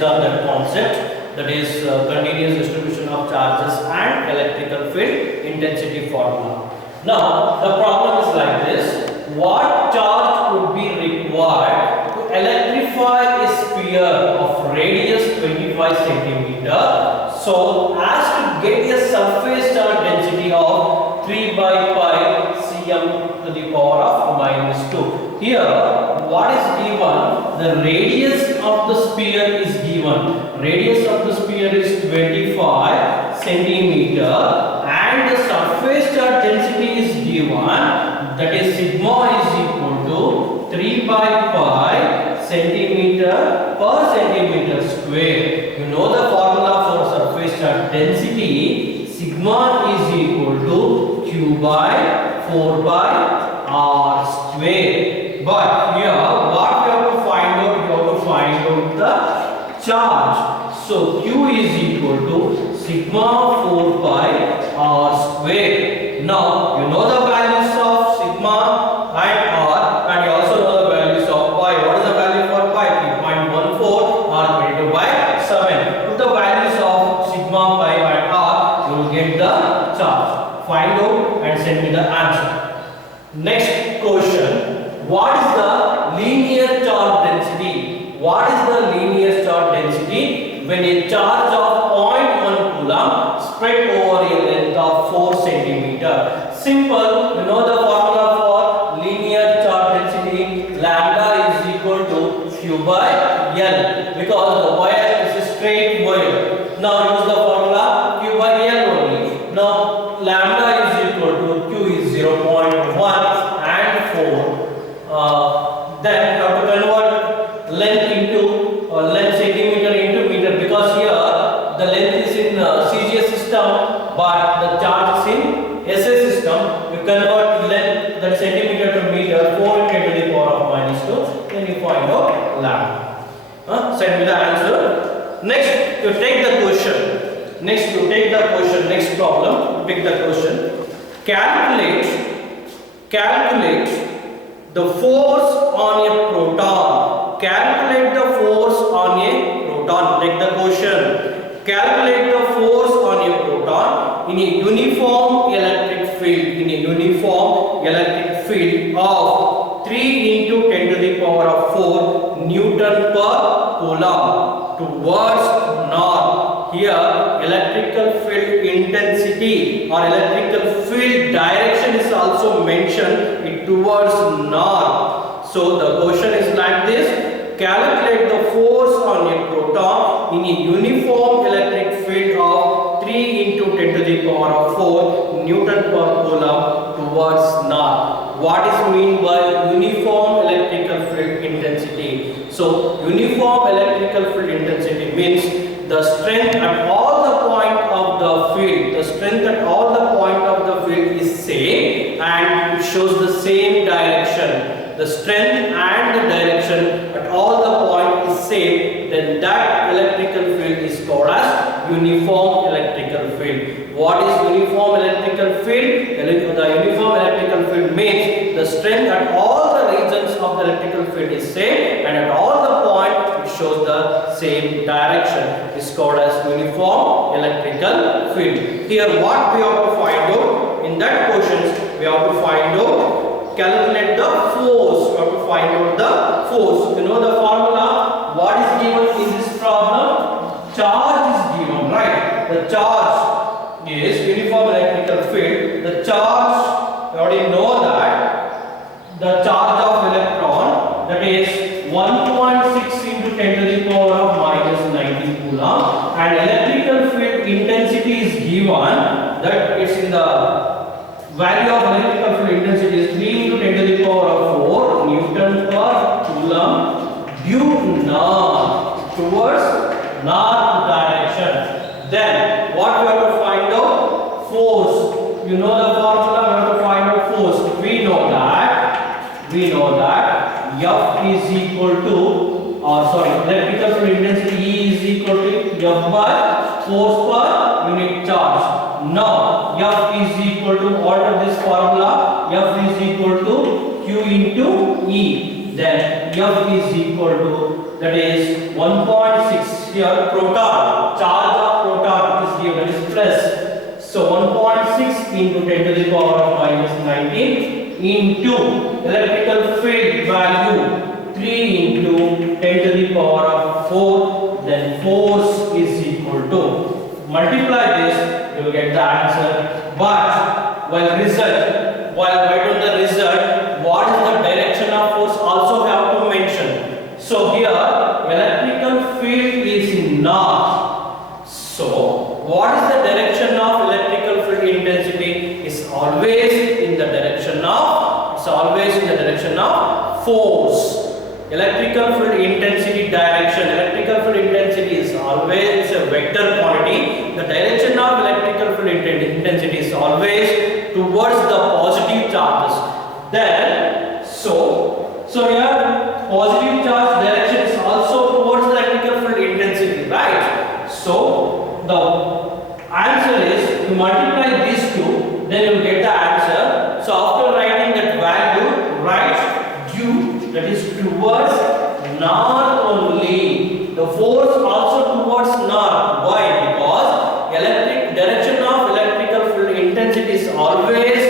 based on that concept, that is continuous distribution of charges and electrical field intensity formula. Now the problem is like this: what charge would be required to electrify a sphere of radius 25 centimeter so as to get a surface charge density of 3 by pi cm to the power of minus 2. Here what is given? The radius of the sphere is given. Radius of the sphere is 25 centimeter and the surface charge density is given, that is sigma is equal to 3 by pi centimeter per centimeter square. You know the formula for surface charge density: sigma is equal to Q by 4 by R square. But here what we have to find out? We have to find out the charge. So Q is equal to sigma 4 pi R square. Now you know the values of sigma and R, and you also know the values of pi. What is the value for pi? 3.14 or 22 by 7. Put the values of sigma, pi and R, you will get the charge. Find out and send me the answer. Next question: what is the linear charge density? What is the linear charge density when a charge of 0.1 coulomb spread over a length of 4 centimeter? Simple, you know the formula for linear charge density: lambda is equal to Q by L, because the wire is a straight wire. Now use the formula Q by L only. Now lambda is equal to Q is 0.1 and 4. Then you have to convert length into length centimeter into meter, because here the length is in CGS system but the charge is in SS system. You convert length, that centimeter to meter, 4 into the power of minus 2, then you find out lambda. Send me the answer. Next you take the question. Next problem, you take the question. Calculate the force on a proton. Calculate the force on a proton. Take the question. Calculate the force on a proton in a uniform electric field. In a uniform electric field of 3 into 10 to the power of 4 Newton per coulomb towards north. Here electrical field intensity or electrical field direction is also mentioned, it towards north. So the question is like this: calculate the force on a proton in a uniform electric field of 3 into 10 to the power of 4 Newton per coulomb towards north. What is mean by uniform electrical field intensity? So uniform electrical field intensity means the strength at all the point of the field. The strength at all the point of the field is same and it shows the same direction. The strength and the direction at all the point is same, then that electrical field is called as uniform electrical field. What is uniform electrical field? The uniform electrical field means the strength at all the regions of the electrical field is same and at all the point it shows the same direction. It's called as uniform electrical field. Here what we have to find out? In that questions we have to find out, calculate the force. We have to find out the force. You know the formula. What is given in this problem? Charge is given, right? The charge is uniform electrical field. The charge, you already know that the charge of electron, that is 1.6 into 10 to the power of minus 19 coulomb, and electrical field intensity is given, that it's in the value of electrical field intensity is 3 into 10 to the power of 4 Newton per coulomb due north, towards north direction. Then what we have to find out? Force. You know the formula. We have to find out force. We know that F is equal to, electrical field intensity E is equal to F by force per unit charge. Now F is equal to, alter this formula, F is equal to Q into E. Then F is equal to that is 1.6. Here proton, charge of proton is given, that is plus. So 1.6 into 10 to the power of minus 19 into electrical field value 3 into 10 to the power of 4, then force is equal to, multiply this, you will get the answer. But while write on the result, what is the direction of force also have to mention. So here electrical field is north. So what is the direction of electrical field intensity? Is always in the direction of, it's always in the direction of force. Electrical field intensity direction. Electrical field intensity is always a vector quantity. The direction of electrical field intensity is always towards the positive charges. Then, so here positive charge direction is also towards the electrical field intensity, right? So the answer is, you multiply these two, then you will get the answer. So after writing that value, write due, that is towards north only. The force also towards north. Why? Because direction of electrical field intensity is always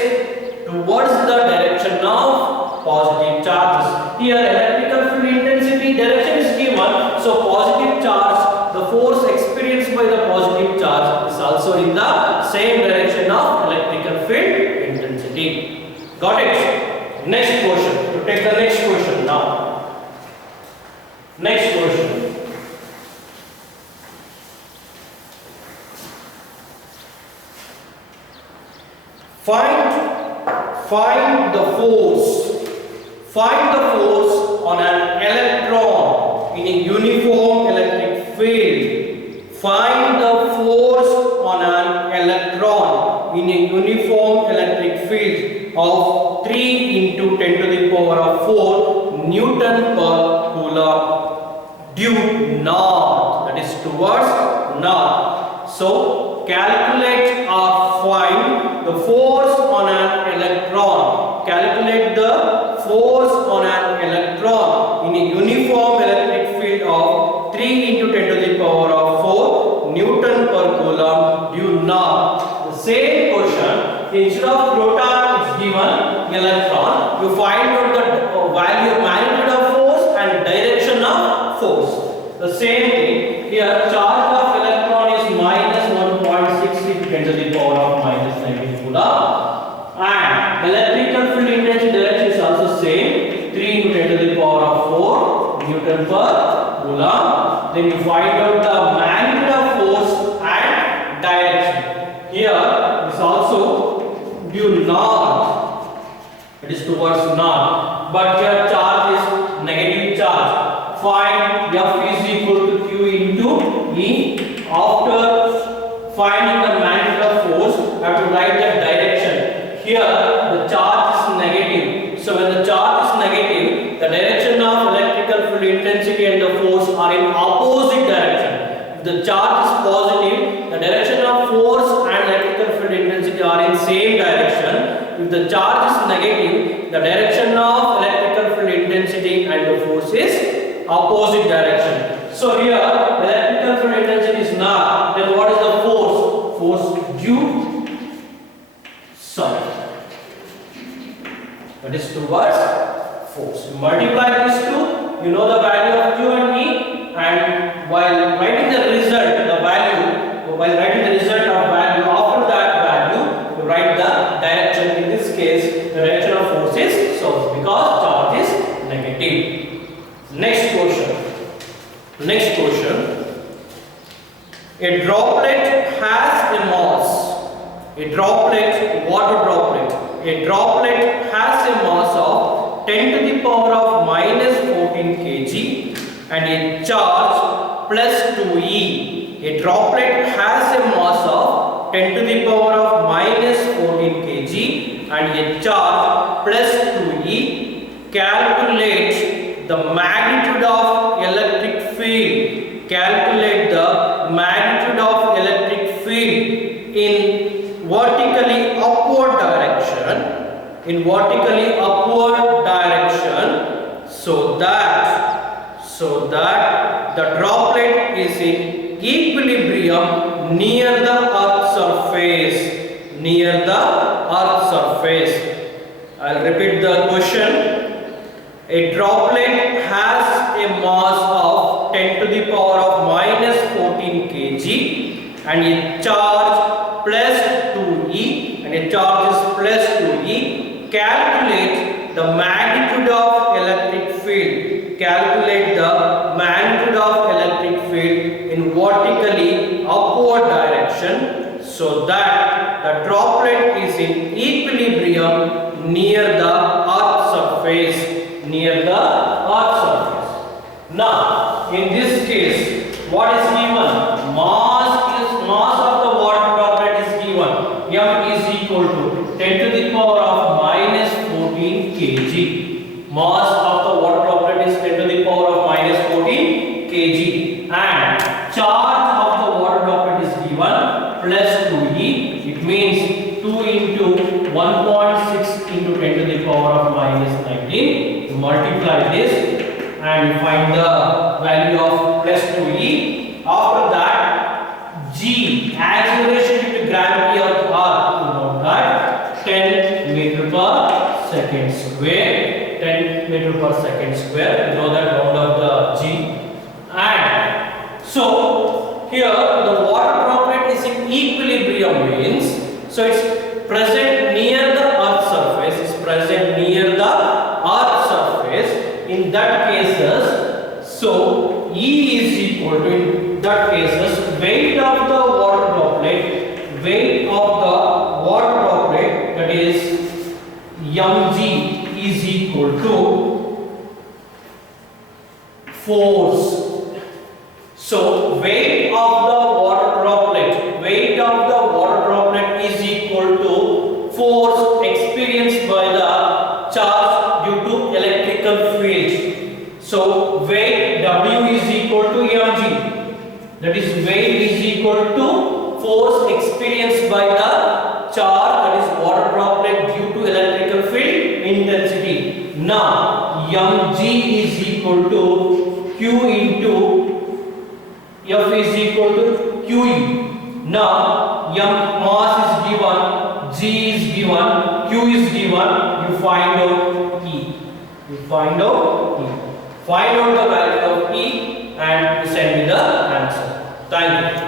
towards the direction of positive charges. Here electrical field intensity direction is given, so positive charge, the force experienced by the positive charge is also in the same direction of electrical field intensity. Got it? Next question. To take the next question now. Next question. Find the force. Find the force on an electron in a uniform electric field. Find the force on an electron in a uniform electric field of 3 into 10 to the power of 4 Newton per coulomb due north, that is towards north. So calculate or find the force on an electron. Calculate the force on an electron in a uniform electric field of 3 into 10 to the power of 4 Newton per coulomb due north. The same question, instead of proton is given electron, you find out the value of magnitude of force and direction of force. The same thing here, charge of electron is minus 1.6 into 10 to the power of minus 19 coulomb, and electrical field intensity direction is also same, 3 into 10 to the power of 4 Newton per coulomb. Then you find out the magnitude of force and direction. Here is also due north, it is towards north, but here charge is negative charge. Find F is equal to Q into E. After finding the magnitude of force, you have to write the direction. Here the charge is negative. So when the charge is negative, the direction of electrical field intensity and the force are in opposite direction. If the charge is positive, the direction of force and electrical field intensity are in same direction. If the charge is negative, the direction of electrical field intensity and the force is opposite direction. So here electrical field intensity is north. Then what is the force? Force due south. That is towards force. You multiply these two, you know the value of Q and E, and while writing the result, of value, after that value, you write the direction. In this case, the direction of force is south because charge is negative. Next question. A droplet has a mass. Water droplet. A droplet has a mass of 10 to the power of minus 14 kg and a charge plus 2e. A droplet has a mass of 10 to the power of minus 14 kg and a charge plus 2e. Calculate the magnitude of electric field. Calculate the magnitude of electric field in vertically upward direction. So so that the droplet is in equilibrium near the earth surface. Near the earth surface. I'll repeat the question. A droplet has a mass of 10 to the power of minus 14 kg and a charge plus 2e, and a charge is plus 2e. Calculate the magnitude of electric field. Calculate the magnitude of electric field in vertically upward direction so that the droplet is in equilibrium near the earth surface. Near the earth surface. Now, in this case, what is given? Mass of the water droplet is given. M is equal to 10 to the power of minus 14 kg. Mass of the water droplet is 10 to the power of minus 14 kg. And charge of the water droplet is given plus 2e. It means 2 into 1.6 into 10 to the power of minus 19. You multiply this and find the value of plus 2e. After that, g, acceleration due to gravity of the earth, you know that 10 meter per second square. 10 meter per second square. You know that round of the g. And so here the water droplet is in equilibrium means, so it's present near the earth surface. It's present near the earth surface. In that cases, so E is equal to, in that cases, weight of the water droplet, that is mg is equal to force. So weight of the water droplet is equal to force experienced by the charge due to electrical field. So weight W is equal to mg. That is, weight is equal to force experienced by the charge, that is water droplet, due to electrical field intensity. Now mg is equal to q into F is equal to QE. Now mass is given, G is given, Q is given. You find out E. Find out the value of E and send me the answer. Thank you.